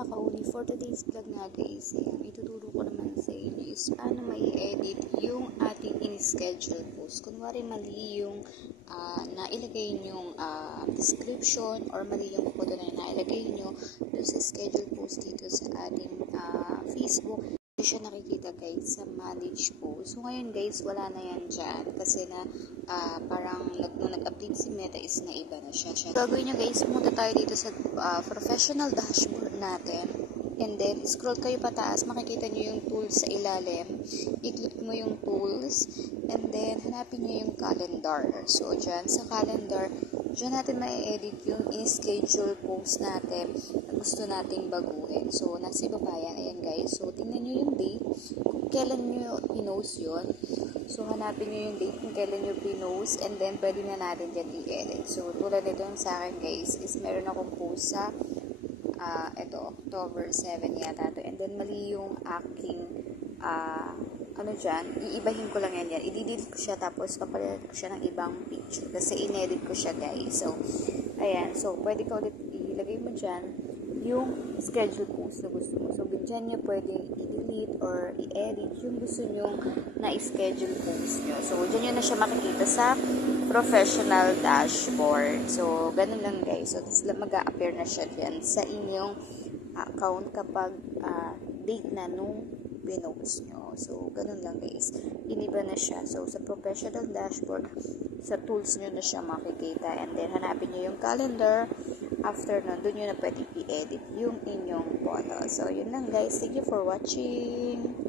mga kauni, for today's vlog nga guys, ituturo ko naman sa inyo is paano may edit yung ating in-schedule post. Kunwari mali yung nailagay nyong description or mali yung photo na nailagay nyo dun sa schedule post dito sa ating Facebook. Hindi siya nakikita guys sa manage post. So ngayon guys, wala na yan dyan kasi na parang nung nag-update si Meta is naiba na siya. Gagawin nyo guys, pumunta tayo dito sa professional dashboard natin. And then, scroll kayo pataas, makikita nyo yung tools sa ilalim. I-click mo yung tools. And then, hanapin nyo yung calendar. So, dyan sa calendar, dyan natin mai-edit yung in-schedule post natin na gusto nating baguhin. So, nasa ibaba yan. Ayan guys. So, tingnan nyo yung date. Kung kailan nyo pinost yun. So, hanapin nyo yung date kung kailan nyo pinost. And then, pwede na natin dyan i-edit. So, tulad nito sa akin guys, is meron akong post sa ito, October 7 yata to. And then, mali yung aking ano dyan, iibahin ko lang yan. I-delete ko siya, tapos papalitan ko siya ng ibang picture. Kasi in-edit ko siya, guys. So, ayan. So, pwede ka ulit ilagay mo dyan yung schedule post na gusto mo. So, dyan nyo pwedeng i-delete or i-edit yung gusto nyo na i-schedule post nyo. So, dyan nyo na siya makikita sa professional dashboard. So, ganun lang guys. So, mag-a-appear na siya dyan sa inyong account kapag date na nung pinost nyo. So, ganun lang guys. Iniba na siya. So, sa professional dashboard, sa tools nyo na siya makikita. And then, hanapin nyo yung calendar. After nun, dun nyo na pwede i-edit yung inyong photo. So, yun lang guys. Thank you for watching.